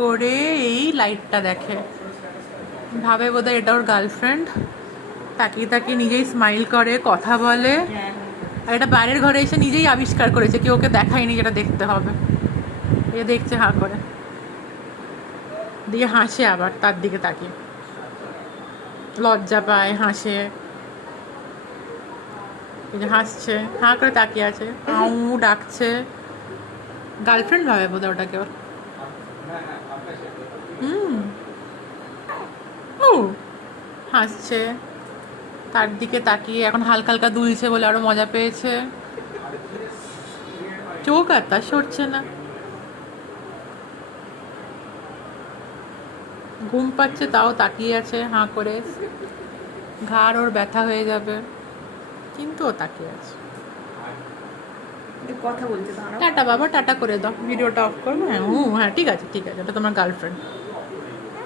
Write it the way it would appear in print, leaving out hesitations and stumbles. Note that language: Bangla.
করে এই লাইটটা দেখে, ভাবে বোধহয় এটা ওর গার্লফ্রেন্ড। তাকিয়ে তাকিয়ে নিজেই স্মাইল করে, কথা বলে। আর এটা বাইরের ঘরে এসে নিজেই আবিষ্কার করেছে, কেউ ওকে দেখায়নি যেটা দেখতে হবে। এ দেখছে হাঁ করে, দিয়ে হাসে আবার তার দিকে তাকিয়ে, লজ্জা পায়, হাসে, এই যে হাসছে, হাঁ করে তাকিয়ে আছে, আউ ডাকছে। গার্লফ্রেন্ড ভাবে বোধহয় ওটাকে ওর। হুম, ও হাসছে, তার দিকে তাকিয়ে এখন হালকা হালকা দুলছে বলে আরো মজা পেয়েছে। চোখ আর তার সরছে না। ঘুম পাচ্ছে তাও তাকিয়ে আছে হাঁ করে, ঘাড় ওর ব্যথা হয়ে যাবে কিন্তু ও তাকিয়ে আছে। কথা বলতে দাঁড়াও। টাটা বাবা, টাটা করে দাও, ভিডিওটা অফ করবো। হ্যাঁ, হ্যাঁ, ঠিক আছে ঠিক আছে, ওটা তোমার গার্লফ্রেন্ড।